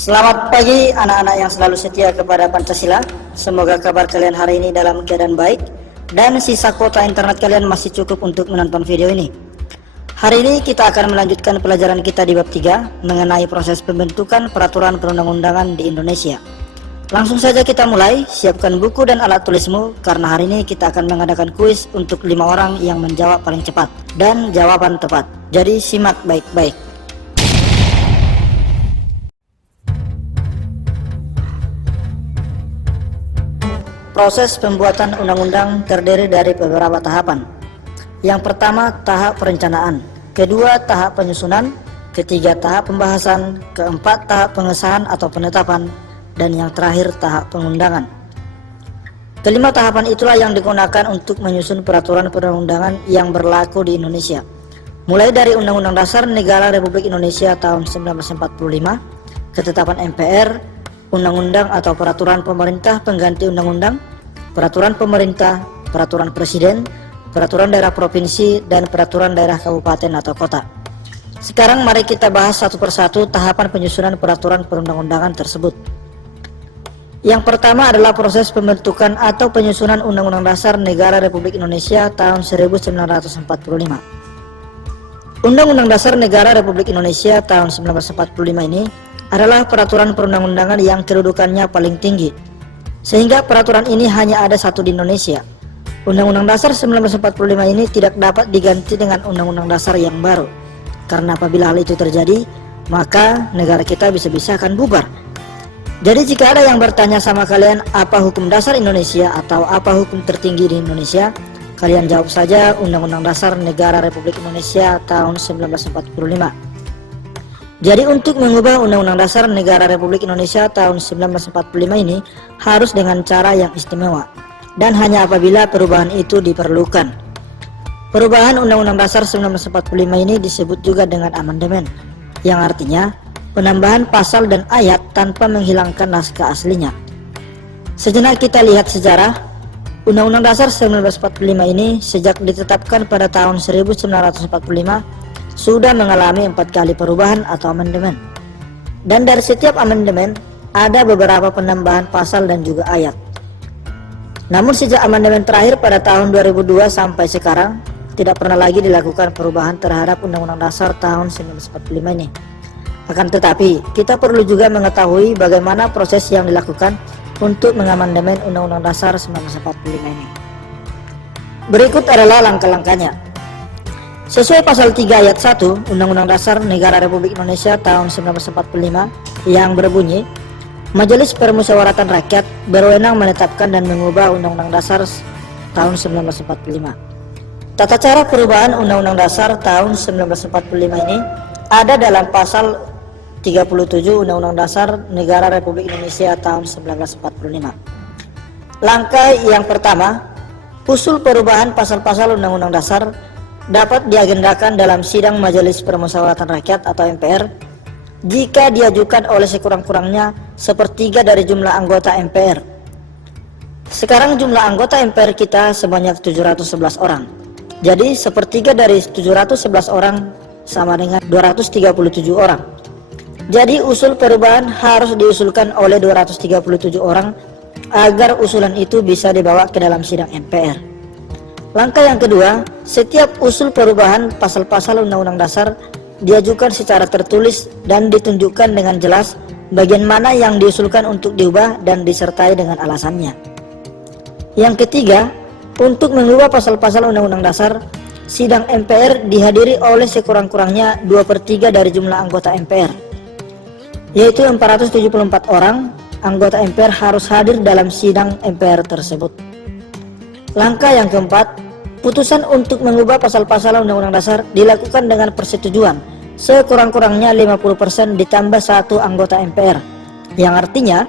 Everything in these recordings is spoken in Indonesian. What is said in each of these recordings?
Selamat pagi anak-anak yang selalu setia kepada Pancasila. Semoga kabar kalian hari ini dalam keadaan baik dan sisa kuota internet kalian masih cukup untuk menonton video ini. Hari ini kita akan melanjutkan pelajaran kita di bab 3 mengenai proses pembentukan peraturan perundang-undangan di Indonesia. Langsung saja kita mulai. Siapkan buku dan alat tulismu karena hari ini kita akan mengadakan kuis untuk 5 orang yang menjawab paling cepat dan jawaban tepat. Jadi simak baik-baik. Proses pembuatan undang-undang terdiri dari beberapa tahapan. Yang pertama, tahap perencanaan. Kedua, tahap penyusunan. Ketiga, tahap pembahasan. Keempat, tahap pengesahan atau penetapan. Dan yang terakhir, tahap pengundangan. Kelima tahapan itulah yang digunakan untuk menyusun peraturan perundang-undangan yang berlaku di Indonesia. Mulai dari Undang-Undang Dasar Negara Republik Indonesia tahun 1945, ketetapan MPR, undang-undang atau peraturan pemerintah pengganti undang-undang, peraturan pemerintah, peraturan presiden, peraturan daerah provinsi, dan peraturan daerah kabupaten atau kota. Sekarang mari kita bahas satu persatu tahapan penyusunan peraturan perundang-undangan tersebut. Yang pertama adalah proses pembentukan atau penyusunan Undang-Undang Dasar Negara Republik Indonesia tahun 1945. Undang-Undang Dasar Negara Republik Indonesia tahun 1945 ini adalah peraturan perundang-undangan yang kedudukannya paling tinggi, sehingga peraturan ini hanya ada satu di Indonesia. Undang-Undang Dasar 1945 ini tidak dapat diganti dengan Undang-Undang Dasar yang baru, karena apabila hal itu terjadi, maka negara kita bisa-bisa akan bubar. Jadi jika ada yang bertanya sama kalian apa hukum dasar Indonesia atau apa hukum tertinggi di Indonesia, kalian jawab saja Undang-Undang Dasar Negara Republik Indonesia tahun 1945. Jadi untuk mengubah Undang-Undang Dasar Negara Republik Indonesia tahun 1945 ini harus dengan cara yang istimewa dan hanya apabila perubahan itu diperlukan. Perubahan Undang-Undang Dasar 1945 ini disebut juga dengan amandemen, yang artinya penambahan pasal dan ayat tanpa menghilangkan naskah aslinya. Sejenak kita lihat sejarah. Undang-Undang Dasar 1945 ini sejak ditetapkan pada tahun 1945 sudah mengalami 4 kali perubahan atau amandemen. Dan dari setiap amandemen ada beberapa penambahan pasal dan juga ayat. Namun sejak amandemen terakhir pada tahun 2002 sampai sekarang tidak pernah lagi dilakukan perubahan terhadap Undang-Undang Dasar tahun 1945 ini. Akan tetapi kita perlu juga mengetahui bagaimana proses yang dilakukan untuk mengamandemen Undang-Undang Dasar 1945 ini. Berikut adalah langkah-langkahnya. Sesuai pasal 3 ayat 1 Undang-Undang Dasar Negara Republik Indonesia tahun 1945 yang berbunyi, Majelis Permusyawaratan Rakyat berwenang menetapkan dan mengubah Undang-Undang Dasar tahun 1945. Tata cara perubahan Undang-Undang Dasar tahun 1945 ini ada dalam pasal 37 Undang-Undang Dasar Negara Republik Indonesia tahun 1945. Langkah yang pertama, usul perubahan pasal-pasal Undang-Undang Dasar dapat diagendakan dalam sidang Majelis Permusyawaratan Rakyat atau MPR jika diajukan oleh sekurang-kurangnya sepertiga dari jumlah anggota MPR. Sekarang jumlah anggota MPR kita sebanyak 711 orang. Jadi sepertiga dari 711 orang sama dengan 237 orang. Jadi usul perubahan harus diusulkan oleh 237 orang agar usulan itu bisa dibawa ke dalam sidang MPR. Langkah yang kedua, setiap usul perubahan pasal-pasal Undang-Undang Dasar diajukan secara tertulis dan ditunjukkan dengan jelas bagian mana yang diusulkan untuk diubah dan disertai dengan alasannya. Yang ketiga, untuk mengubah pasal-pasal Undang-Undang Dasar, sidang MPR dihadiri oleh sekurang-kurangnya 2/3 dari jumlah anggota MPR, yaitu 474 orang anggota MPR harus hadir dalam sidang MPR tersebut. Langkah yang keempat, putusan untuk mengubah pasal-pasal Undang-Undang Dasar dilakukan dengan persetujuan sekurang-kurangnya 50% ditambah 1 anggota MPR, yang artinya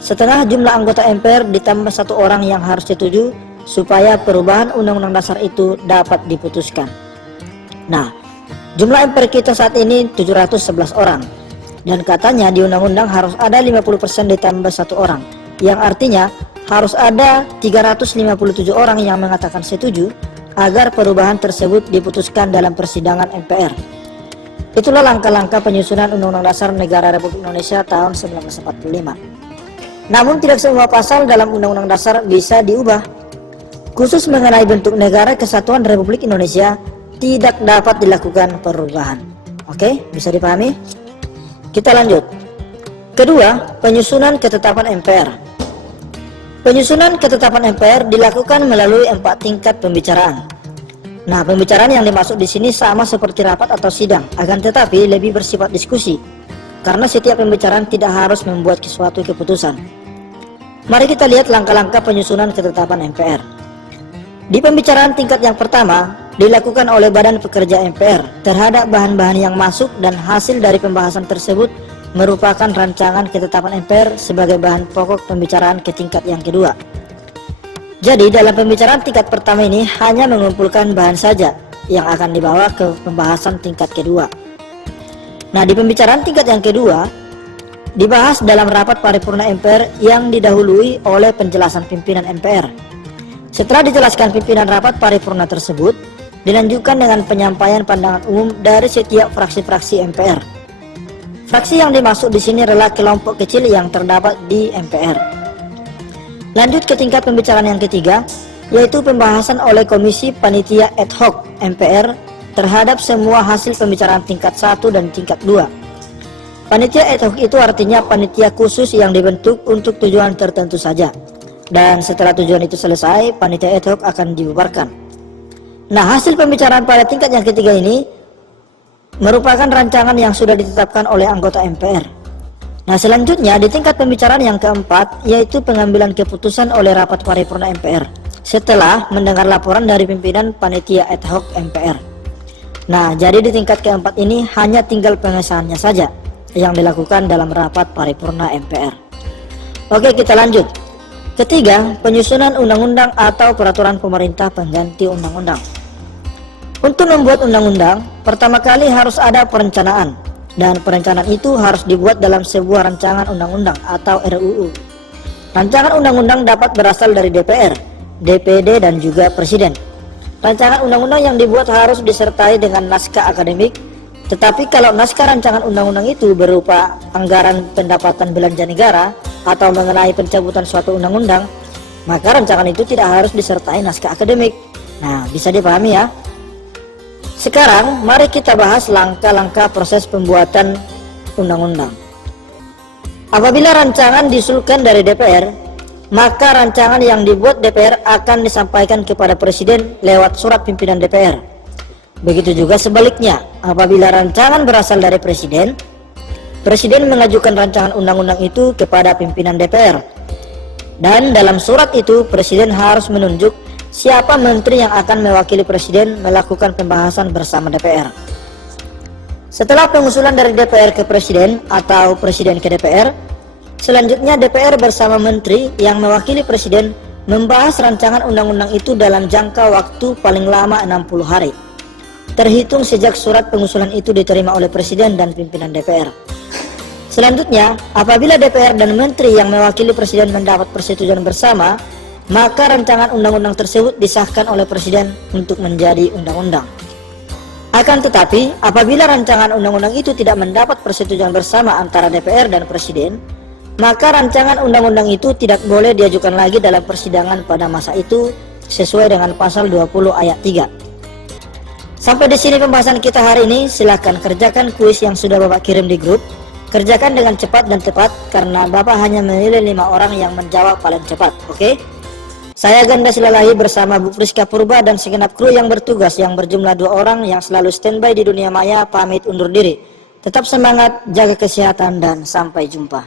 setengah jumlah anggota MPR ditambah 1 orang yang harus setuju supaya perubahan Undang-Undang Dasar itu dapat diputuskan. Nah, jumlah MPR kita saat ini 711 orang. Dan katanya di undang-undang harus ada 50% ditambah 1 orang, yang artinya harus ada 357 orang yang mengatakan setuju agar perubahan tersebut diputuskan dalam persidangan MPR. Itulah langkah-langkah penyusunan Undang-Undang Dasar Negara Republik Indonesia tahun 1945. Namun tidak semua pasal dalam Undang-Undang Dasar bisa diubah. Khusus mengenai bentuk Negara Kesatuan Republik Indonesia tidak dapat dilakukan perubahan. Oke, bisa dipahami? Kita lanjut. Kedua, penyusunan ketetapan MPR. Penyusunan ketetapan MPR dilakukan melalui 4 tingkat pembicaraan. Nah, pembicaraan yang dimaksud di sini sama seperti rapat atau sidang, akan tetapi lebih bersifat diskusi, karena setiap pembicaraan tidak harus membuat suatu keputusan. Mari kita lihat langkah-langkah penyusunan ketetapan MPR. Di pembicaraan tingkat yang pertama, dilakukan oleh Badan Pekerja MPR terhadap bahan-bahan yang masuk dan hasil dari pembahasan tersebut merupakan rancangan ketetapan MPR sebagai bahan pokok pembicaraan ke tingkat yang kedua. Jadi dalam pembicaraan tingkat pertama ini hanya mengumpulkan bahan saja yang akan dibawa ke pembahasan tingkat kedua. Nah, di pembicaraan tingkat yang kedua dibahas dalam rapat paripurna MPR yang didahului oleh penjelasan pimpinan MPR. Setelah dijelaskan pimpinan rapat paripurna tersebut, dilanjutkan dengan penyampaian pandangan umum dari setiap fraksi-fraksi MPR. Fraksi yang dimaksud di sini adalah kelompok kecil yang terdapat di MPR. Lanjut ke tingkat pembicaraan yang ketiga, yaitu pembahasan oleh Komisi Panitia Ad Hoc MPR terhadap semua hasil pembicaraan tingkat 1 dan tingkat 2. Panitia Ad Hoc itu artinya panitia khusus yang dibentuk untuk tujuan tertentu saja. Dan setelah tujuan itu selesai, panitia Ad Hoc akan dibubarkan. Nah, hasil pembicaraan pada tingkat yang ketiga ini merupakan rancangan yang sudah ditetapkan oleh anggota MPR. Nah, selanjutnya di tingkat pembicaraan yang keempat, yaitu pengambilan keputusan oleh rapat paripurna MPR setelah mendengar laporan dari pimpinan panitia ad hoc MPR. Nah, jadi di tingkat keempat ini hanya tinggal pengesahannya saja yang dilakukan dalam rapat paripurna MPR. Oke, kita lanjut. Ketiga, penyusunan undang-undang atau peraturan pemerintah pengganti undang-undang. Untuk membuat undang-undang, pertama kali harus ada perencanaan. Dan perencanaan itu harus dibuat dalam sebuah rancangan undang-undang atau RUU. Rancangan undang-undang dapat berasal dari DPR, DPD, dan juga Presiden. Rancangan undang-undang yang dibuat harus disertai dengan naskah akademik. Tetapi kalau naskah rancangan undang-undang itu berupa anggaran pendapatan belanja negara atau mengenai pencabutan suatu undang-undang, maka rancangan itu tidak harus disertai naskah akademik. Nah, bisa dipahami ya? Sekarang mari kita bahas langkah-langkah proses pembuatan undang-undang. Apabila rancangan diusulkan dari DPR, maka rancangan yang dibuat DPR akan disampaikan kepada Presiden lewat surat pimpinan DPR. Begitu juga sebaliknya, apabila rancangan berasal dari Presiden, Presiden mengajukan rancangan undang-undang itu kepada pimpinan DPR. Dan dalam surat itu Presiden harus menunjuk siapa menteri yang akan mewakili Presiden melakukan pembahasan bersama DPR. Setelah pengusulan dari DPR ke Presiden atau Presiden ke DPR, selanjutnya DPR bersama menteri yang mewakili Presiden membahas rancangan undang-undang itu dalam jangka waktu paling lama 60 hari, terhitung sejak surat pengusulan itu diterima oleh Presiden dan pimpinan DPR. Selanjutnya, apabila DPR dan menteri yang mewakili Presiden mendapat persetujuan bersama, maka rancangan undang-undang tersebut disahkan oleh Presiden untuk menjadi undang-undang. Akan tetapi, apabila rancangan undang-undang itu tidak mendapat persetujuan bersama antara DPR dan Presiden, maka rancangan undang-undang itu tidak boleh diajukan lagi dalam persidangan pada masa itu sesuai dengan pasal 20 ayat 3. Sampai di sini pembahasan kita hari ini. Silahkan kerjakan kuis yang sudah Bapak kirim di grup. Kerjakan dengan cepat dan tepat karena Bapak hanya menilai 5 orang yang menjawab paling cepat. Oke? Saya Ganda Silalahi bersama Bu Friska Purba dan segenap kru yang bertugas yang berjumlah 2 orang yang selalu standby di dunia maya pamit undur diri. Tetap semangat, jaga kesehatan, dan sampai jumpa.